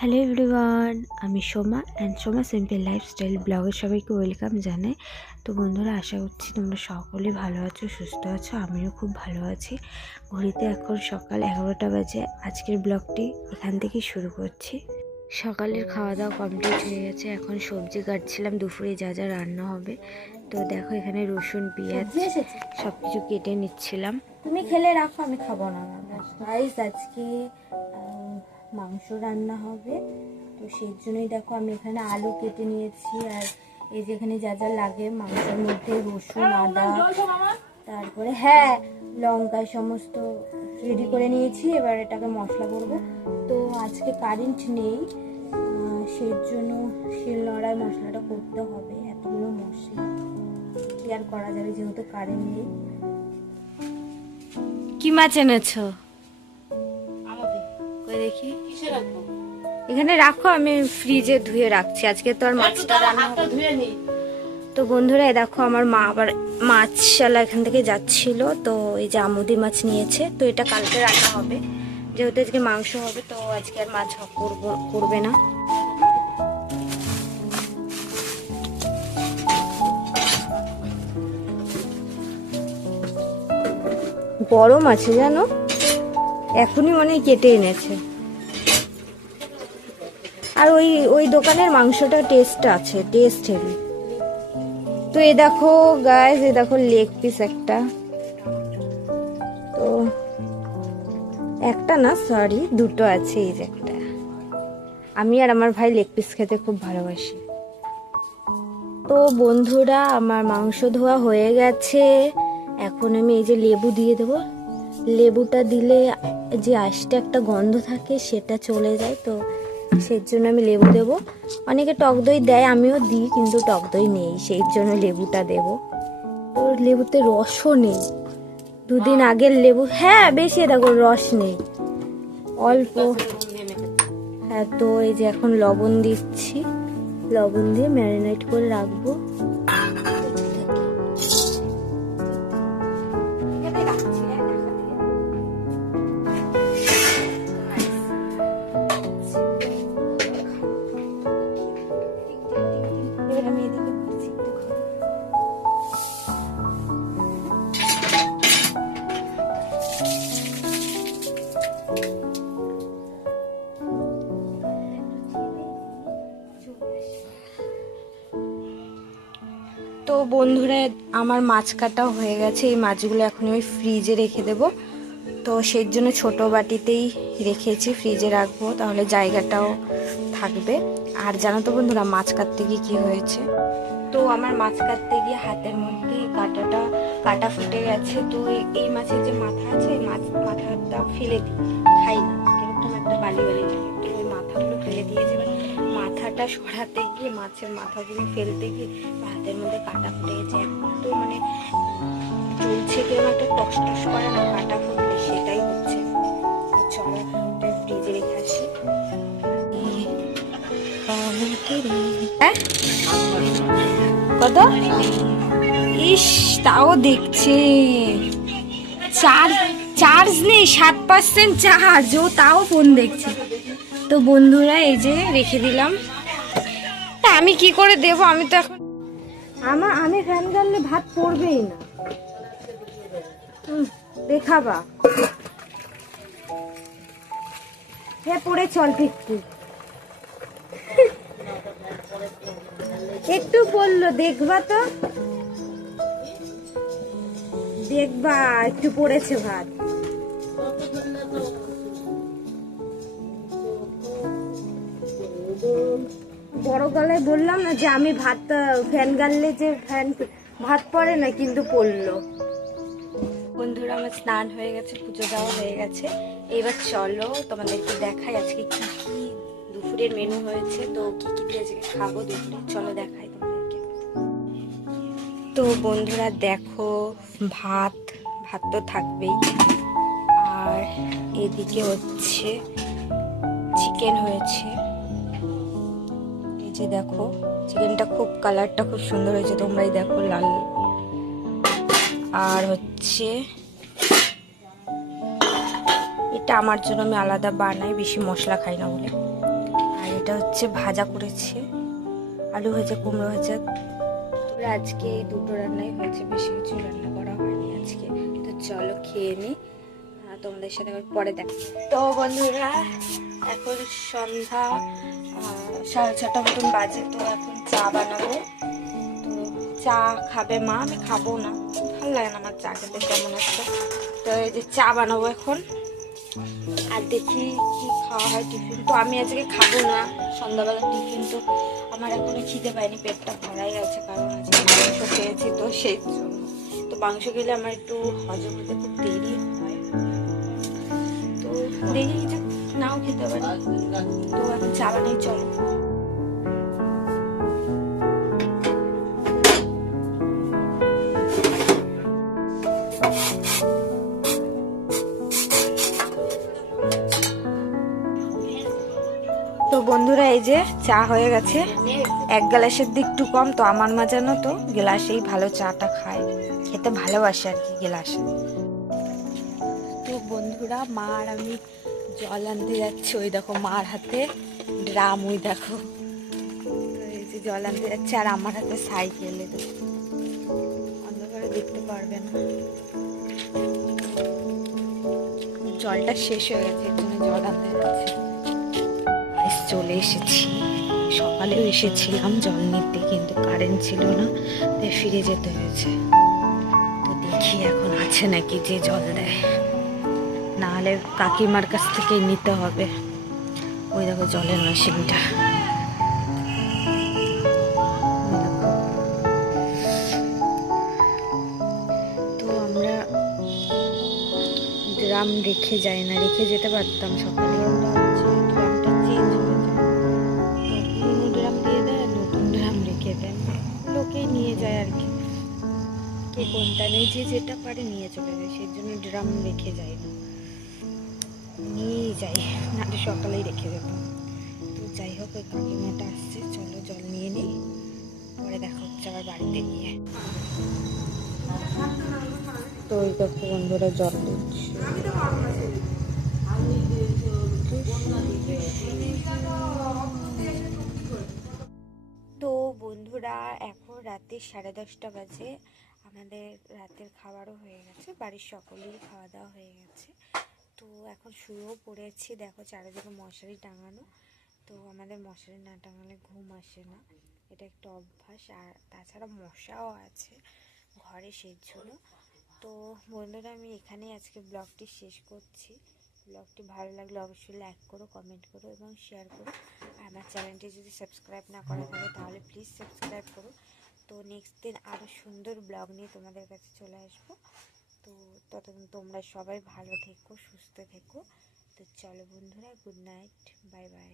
Hello everyone, আমি Soma and Soma simple lifestyle ব্লগের সবাইকে ওয়েলকাম জানাই। তো বন্ধুরা, আশা করছি তোমরা সকলেই ভালো আছো, সুস্থ আছো। আমিও খুব ভালো আছি। ঘড়িতে এখন সকাল 11টা বাজে। আজকের ব্লগটি এখান থেকেই শুরু করছি। সকালের খাওয়া দাওয়া কমপ্লিট হয়ে গেছে। এখন সবজি কাটছিলাম, দুপুরে যা যা রান্না হবে। তো দেখো, এখানে রসুন পেঁয়াজ সব কিছু কেটে নিচ্ছিলাম। তুমি খেলে রাখো, আমি খাবো না। গাইস, আজকে মাংস রান্না হবে, তো সেই জন্যই দেখো আমি এখানে আলু কেটে নিয়েছি। আর এই যেখানে যা যা লাগে মাংসের মধ্যে রসুন, আদা, তারপরে লঙ্কা সমস্ত রেডি করে নিয়েছি। এবার এটাকে মশলা করবো। তো আজকে কারেন্ট নেই, সেই জন্য শিলনোড়ায় মশলাটা করতে হবে। এতগুলো মশলা কি আর করা যাবে, যেহেতু কারেন্ট নেই। কি মাছ এনেছো? দেখি, এখানে রাখো, আমি ফ্রিজে ধুয়ে রাখছি। আজকে তো আর মাছটা রান্না ধুয়ে নেই। তো বন্ধুরা, দেখো আমার মা আবার মাছশালা এখান থেকে যাচ্ছিল, তো এই যে আমুদি মাছ নিয়েছে। তো এটা কালকে রান্না হবে, যেহেতু আজকে মাংস হবে, তো আজকে আর মাছ করবে না। বড় মাছ জানো, এখনই মনে হয় কেটে এনেছে। আর ওই দোকানের মাংসটা টেস্ট আছে, টেস্ট হেভি। তো এই দেখো গাইস, এই দেখো লেগ পিস একটা। তো একটা না, সরি, দুটো আছে। এই যে একটা, আমি আর আমার ভাই লেগ পিস খেতে খুব ভালোবাসি। তো বন্ধুরা, আমার মাংস ধোয়া হয়ে গেছে। এখন আমি এই যে লেবু দিয়ে দেবো। লেবুটা দিলে যে আঁশটা একটা গন্ধ থাকে সেটা চলে যায়, তো সেই জন্য আমি লেবু দেবো। অনেকে টক দই দেয়, আমিও দিই, কিন্তু টক দই নেই, সেই জন্য লেবুটা দেবো। তো লেবুতে রসও নেই, দুদিন আগের লেবু। বেশি দেখো রস নেই, অল্প। তো এই যে এখন লবণ দিচ্ছি, লবণ দিয়ে ম্যারিনেট করে রাখবো। তো বন্ধুরা, আমার মাছ কাটাও হয়ে গেছে। এই মাছগুলো এখন আমি ফ্রিজে রেখে দেব। তো সেই জন্য ছোট বাটিতেই রেখেছি, ফ্রিজে রাখবো, তাহলে জায়গাটাও থাকবে। আর জানো তো বন্ধুরা, মাছ কাটতে গিয়ে কী হয়েছে? তো আমার মাছ কাটতে গিয়ে হাতের মধ্যে কাটা ফুটে গেছে। তো এই মাছের যে মাথা আছে, এই মাথাটা ফেলে দিই, খাই না, এরকম একটা বালি বালি লাগে। তো ওই মাথাগুলো ফেলে দিয়েছি। মাথাটা সরাতে গিয়ে, মাছের মাথাগুলো ফেলতে গিয়ে হাতের মধ্যে কাটা ফুটে গেছে। তো মানে চলছে কিরকম একটা টস টস করে না, কাটা ফুটলে, সেটাই হচ্ছে। চলো ফ্রিজে রেখে আসি। কত? ইস, তাও দেখছে চার্জ নেই, 7% চার্জ, ও তাও ফোন দেখছে। তো বন্ধুরা, এই যে রেখে দিলাম। আমি কি করে দেব? আমি তো এখন আমি ফ্যান গাললে ভাত পড়বেই না, দেখাবা। পড়ে চল একটু পড়লো, দেখবা তো, দেখবা একটু পড়েছে ভাত। বড় গলায় বললাম না যে আমি ভাত ফ্যান গাললে যে ভাত পড়ে না, কিন্তু পড়লো। বন্ধুরা, আমার স্নান হয়ে গেছে, পুজো দেওয়া হয়ে গেছে। এবার চলো তোমাদেরকে দেখাই আজকে কি কি দুপুরের মেনু হয়েছে। তো কি কি দিয়ে আজকে খাবো দুপুরে, চলো দেখাই তোমাদেরকে। তো বন্ধুরা দেখো, ভাত তো থাকবেই। আর এদিকে হচ্ছে চিকেন হয়েছে। এই যে দেখো, চিকেনটা খুব কালারটা খুব সুন্দর হয়েছে, তোমরাই দেখো, লাল। আর হচ্ছে এটা আমার জন্য আমি আলাদা বানাই, বেশি মশলা খাই না বলে। আর এটা হচ্ছে ভাজা করেছে, আলু ভাজা, কুমড়ো ভাজা। তো আজকে এই দুটো রান্নাই হয়েছে, বেশি কিছু রান্না করা হয়নি আজকে। তো চলো খেয়ে নিই, তোমাদের সাথে আবার পরে দেখ। তো বন্ধুরা এখন সন্ধ্যা 6:30 মতন বাজে। তো এখন চা বানাবো। তো চা খাবে মা, আমি খাবো না, ভালো লাগে না আমার চা খেতে কেমন আছে। তো এই যে চা বানাবো এখন, আর দেখি কি খাওয়া হয় টিফিন। তো আমি আজকে খাবো না সন্ধ্যাবেলা টিফিন, তো আমার এখনো খিদে পাইনি, পেটটা ভরাই আছে, কারণ আজকে মাংস খেয়েছি তো সেই জন্য। তো মাংস খেলে আমার একটু হজম হতে খুব দেরি হয়, তো দেখি কিছু নাও খেতে পারি। তো এখন চা বানাই, চলো। তো বন্ধুরা এই যে চা হয়ে গেছে, এক গ্লাসের দিক একটু কম, তো আমার মা জানো তো গ্লাসেই ভালো চাটা খায়, খেতে ভালোবাসে আর কি গ্লাসে। তো বন্ধুরা মা আর আমি জল আনতে যাচ্ছি, ওই দেখো মার হাতে ড্রাম, ওই দেখো এই যে জল আনতে যাচ্ছে, আর আমার হাতে সাইকেল, অন্ধকারে দেখতে পারবে না। জলটা শেষ হয়ে গেছে, এর জন্য জল আনতে যাচ্ছি। চলে এসেছি, সকালেও এসেছিলাম জল নিতে, কিন্তু কারেন্ট ছিল না, তাই ফিরে যেতে হয়েছে। তো দেখি এখন আছে নাকি যে জল দেয়, নাহলে কাকিমার কাছ থেকে নিতে হবে। ওই দেখো জলের মেশিনটা, তো আমরা ড্রাম রেখে যাই না, রেখে যেতে পারতাম সকালে, আমরা হচ্ছে ড্রামটা চেঞ্জ হয়ে যায়, পুরোনো ড্রাম দিয়ে দেয় আর নতুন ড্রাম রেখে দেয়, লোকেই নিয়ে যায় আর কি, কে কোনটা নেই, যে যেটা পারে নিয়ে চলে যায়, সেই জন্য ড্রাম রেখে যায় না, নিয়েই যাই, নাহলে সকালেই রেখে যেতাম। তো যাই হোক, ওই কাকিমাটা আসছে, চলো জল নিয়ে নিই, পরে দেখা হচ্ছে আবার বাড়িতে গিয়ে। তো ওই দেখো বন্ধুরা জল দিচ্ছি। তো বন্ধুরা এখন রাতে 10:30 বাজে, আমাদের রাতের খাবারও হয়ে গেছে, বাড়ির সকলেই খাওয়া দাওয়া হয়ে গেছে। তো এখন শুয়েও পড়েছি, দেখো চারিদিকে মশারি টাঙানো, তো আমাদের মশারি না টাঙালে ঘুম আসে না, এটা একটা অভ্যাস, আর তাছাড়া মশাও আছে ঘরে, সেই জন্য। তো বন্ধুরা আমি এখানেই আজকে ব্লগটি শেষ করছি। ব্লগটি ভালো লাগলে অবশ্যই লাইক করো, কমেন্ট করো এবং শেয়ার করো। আমার চ্যানেলটি যদি সাবস্ক্রাইব না করা থাকে তাহলে প্লিজ সাবস্ক্রাইব করো। তো নেক্সট দিন আরও সুন্দর ব্লগ নিয়ে তোমাদের কাছে চলে আসবো। তো ততক্ষণ তোমরা সবাই ভালো থেকো, সুস্থ থেকো। তো চলো বন্ধুরা, গুড নাইট, বাই বাই।